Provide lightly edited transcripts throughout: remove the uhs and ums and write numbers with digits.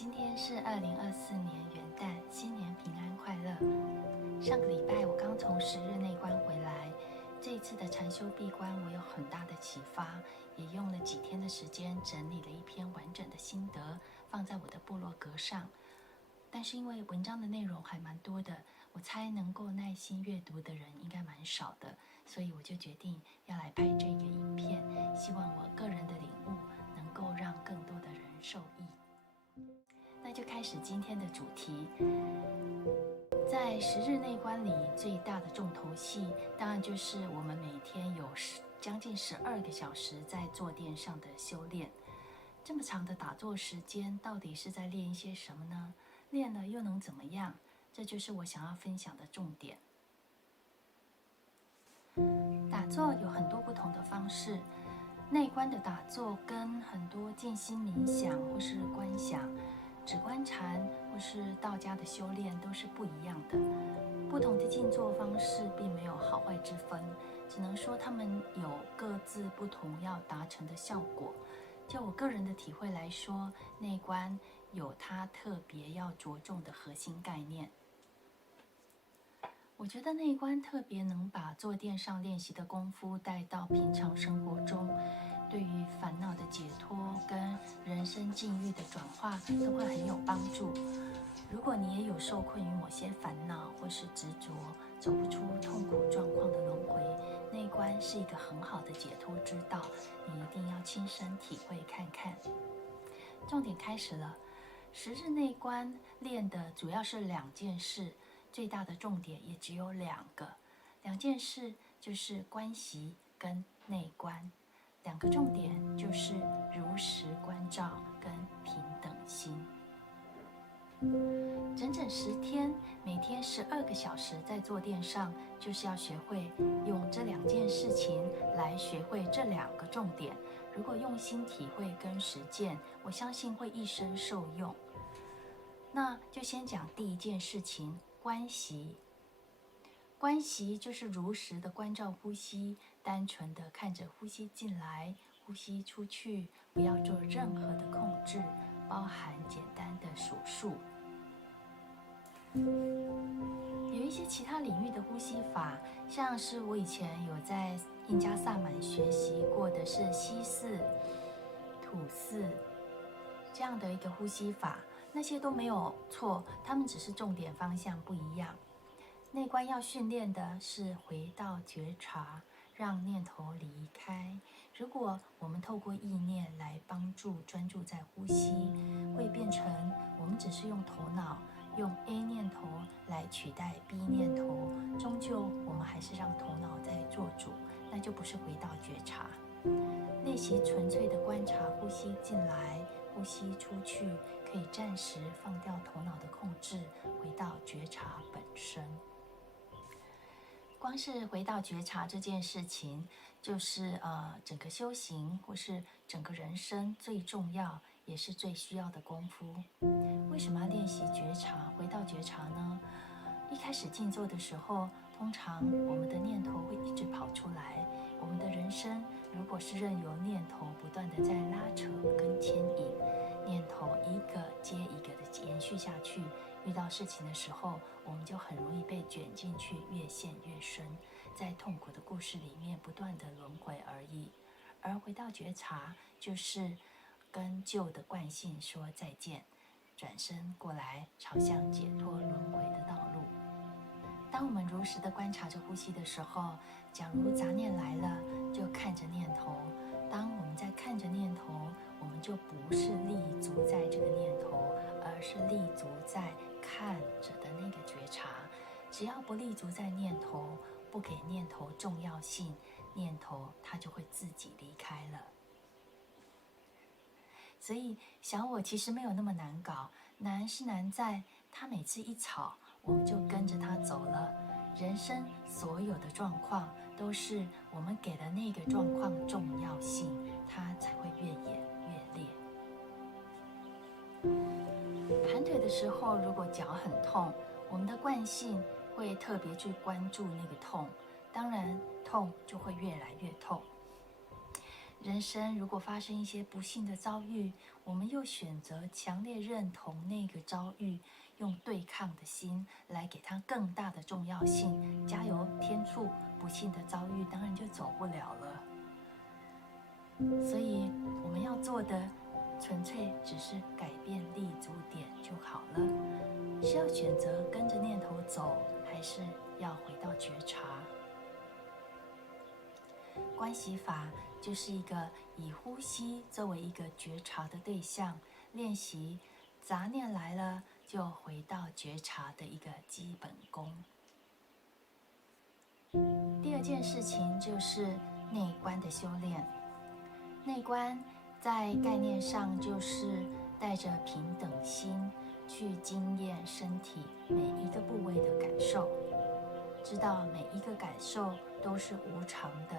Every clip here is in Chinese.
今天是2024年元旦，新年平安快樂。上個禮拜我剛從10日內觀回來，這一次的禪修閉關我有很大的啟發，也用了幾天的時間整理了一篇完整的心得，放在我的部落格上。但是因為文章的內容還蠻多的，我猜能夠耐心閱讀的人應該蠻少的，所以我就決定要來拍這個影片，希望我個人的領悟能夠讓更多的人受益。那就開始今天的主題。在10日內觀裡，最大的重頭戲，當然就是我們每天有將近12個小時在坐墊上的修煉。這麼長的打坐時間，到底是在練一些什麼呢？練了又能怎麼樣？這就是我想要分享的重點。打坐有很多不同的方式，內觀的打坐跟很多靜心冥想或是觀想、止觀禪或是道家的修煉都是不一樣的。不同的靜坐方式並沒有好壞之分，只能說他們有各自不同要達成的效果。就我個人的體會來說，內觀有它特別要着重的核心概念。我覺得內觀特別能把坐墊上練習的功夫帶到平常生活中，對於煩惱的解脫跟人生境遇的轉化都會很有幫助。如果你也有受困於某些煩惱或是執着，走不出痛苦狀況的輪迴，內觀是一個很好的解脫之道，你一定要親身體會看看。重點開始了，10日內觀練的主要是2件事，最大的重點也只有2個。2件事就是觀息跟內觀，2個重點就是如實觀照跟平等心。整整10天，每天12個小時在坐墊上，就是要學會用這2件事情來學會這2個重點。如果用心體會跟實踐，我相信會一生受用。那就先講第一件事情，觀息。觀息就是如實的關照呼吸，單純的看着呼吸進來，呼吸出去，不要做任何的控制，包含簡單的數數。有一些其他領域的呼吸法，像是我以前有在印加薩滿學習過的是吸4、吐4這樣的一個呼吸法，那些都沒有錯，他們只是重點方向不一樣。內觀要訓練的是回到覺察，讓念頭離開。如果我們透過意念來幫助專注在呼吸，會變成我們只是用頭腦，用 A 念頭來取代 B 念頭，終究我們還是讓頭腦在做主，那就不是回到覺察。練習純粹的觀察呼吸進來，呼吸出去，可以暫時放掉頭腦的控制，回到覺察本身。光是回到覺察這件事情，就是整個修行或是整個人生最重要也是最需要的功夫。為什麼要練習覺察，回到覺察呢？一開始靜坐的時候，通常我們的念頭會一直跑出來。我們的人生如果是任由念頭不斷的在拉扯跟牽引，念頭一個接一個的延續下去，遇到事情的時候，我們就很容易被捲進去，越陷越深，在痛苦的故事裡面不斷的輪迴而已。而回到覺察，就是跟舊的慣性說再見，轉身過來，朝向解脫輪迴的道路。當我們如實的觀察着呼吸的時候，假如雜念來了，就看着念頭。當我們在看着念頭，我們就不是立足在這個念頭，而是立足在看着的那個覺察。只要不立足在念頭，不給念頭重要性，念頭它就會自己離開了。所以小我其實沒有那麼難搞，難是難在他每次一吵，我們就跟着他走了。人生所有的狀況都是我們給了那個狀況重要性，它才會越演越烈。盤腿的時候，如果腳很痛，我們的慣性會特別去關注那個痛，當然痛就會越來越痛。人生如果發生一些不幸的遭遇，我們又選擇強烈認同那個遭遇，用對抗的心來給它更大的重要性。加油添醋，不幸的遭遇當然就走不了了。所以我們要做的，純粹只是改變立足點就好了。是要選擇跟着念頭走，還是要回到覺察？觀息法就是一個以呼吸作為一個覺察的對象，練習雜念來了就回到覺察的一個基本功。第二件事情就是內觀的修煉。內觀在概念上就是帶着平等心去經驗身體每一個部位的感受，知道每一個感受都是無常的，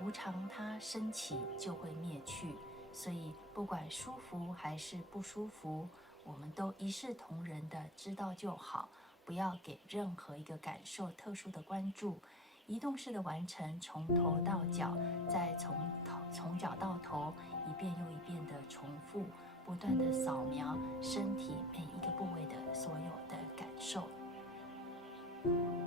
無常它升起就會滅去，所以不管舒服還是不舒服，我們都一視同仁的知道就好，不要給任何一個感受特殊的關注，移動式的完成，從頭到腳，再從腳到頭，一遍又一遍的重複，不斷的掃描身體每一個部位的所有的感受。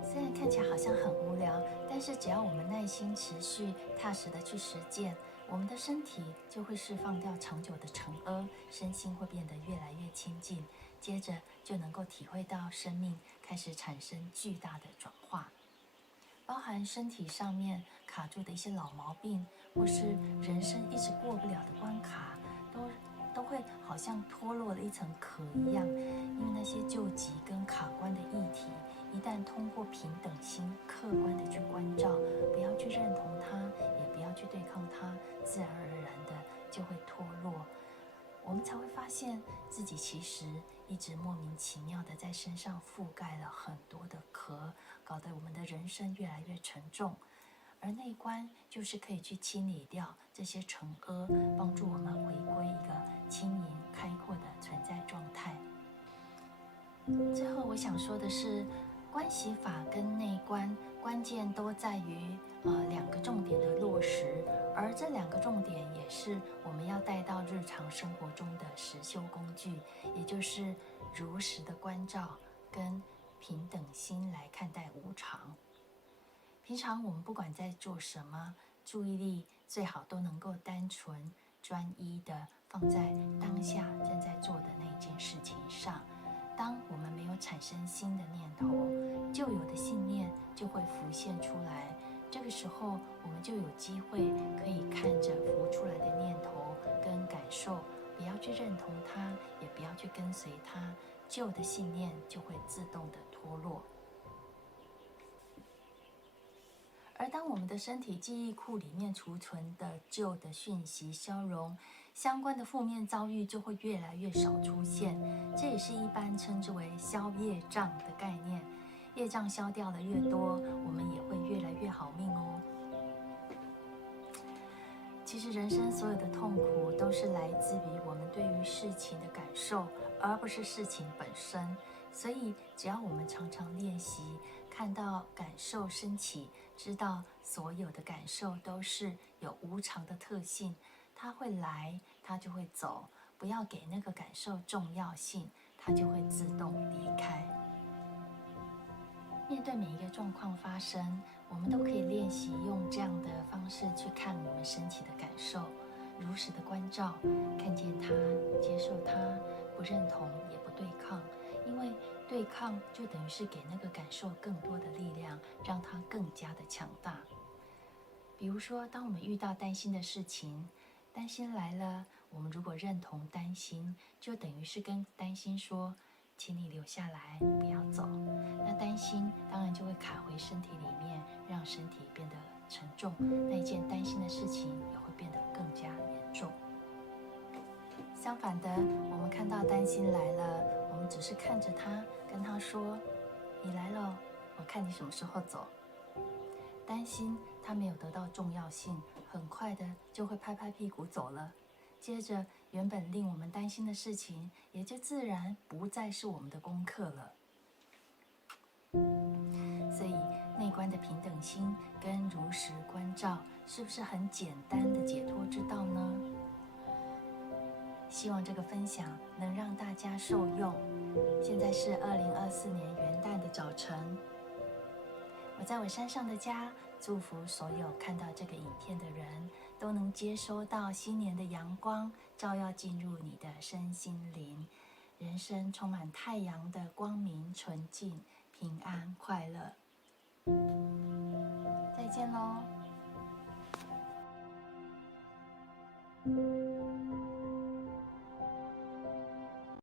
雖然看起來好像很無聊，但是只要我們耐心持續踏實的去實踐，我們的身體就會釋放掉長久的塵埃，身心會變得越來越清淨，接着就能夠體會到生命開始產生巨大的轉化，包含身體上面卡住的一些老毛病，或是人生一直過不了的關卡，都會好像脫落了一層殼一樣，因為那些究極跟卡關的議題，一旦通過平等心客觀的去關照，不要去認同它，也不要去對抗它，自然而然的就會脫落。我們才會發現自己其實一直莫名其妙的在身上覆蓋了很多的殼，搞得我們的人生越來越沉重。而內觀就是可以去清理掉這些塵埃，幫助我們回歸一個輕盈開闊的存在狀態。最後我想說的是，觀息法跟內觀關鍵都在於兩個重點的落實，而這兩個重點也是我們要帶到日常生活中的實修工具，也就是如實的關照跟平等心來看待無常。平常我們不管在做什麼，注意力最好都能夠單純專一的放在當下正在做的那件事情上。當我們沒有產生新的念頭，舊有的信念就會浮現出來。這個時候，我們就有機會可以看着浮出來的念頭跟感受，不要去認同它，也不要去跟隨它，舊的信念就會自動的脫落。而當我們的身體記憶庫裡面儲存的舊的訊息消融，相關的負面遭遇就會越來越少出現。這也是一般稱之為消業障的概念。業障消掉的越多，我們也會越來越好命哦。其實人生所有的痛苦都是來自於我們對於事情的感受，而不是事情本身。所以只要我們常常練習，看到感受升起，知道所有的感受都是有無常的特性，它會來，它就會走，不要給那個感受重要性，它就會自動離開。面對每一個狀況發生，我們都可以練習用這樣的方式去看我們身體的感受，如實的關照，看見它，接受它，不認同也不對抗，因為對抗就等於是給那個感受更多的力量，讓它更加的強大。比如說，當我們遇到擔心的事情，擔心來了，我們如果認同擔心，就等於是跟擔心說，請你留下來，不要走。那擔心當然就會卡回身體裡面，讓身體變得沉重，那一件擔心的事情也會變得更加嚴重。相反的，我們看到擔心來了，我們只是看着它，跟它說，你來了，我看你什麼時候走。擔心它沒有得到重要性，很快的就會拍拍屁股走了。接着，原本令我們擔心的事情，也就自然不再是我們的功課了。所以，內觀的平等心跟如實關照，是不是很簡單的解脫之道希望這個分享能讓大家受用。現在是2024年元旦的早晨，我在我山上的家，祝福所有看到這個影片的人都能接收到新年的陽光，照耀進入你的身心靈，人生充滿太陽的光明、純淨、平安、快樂。再見嘍。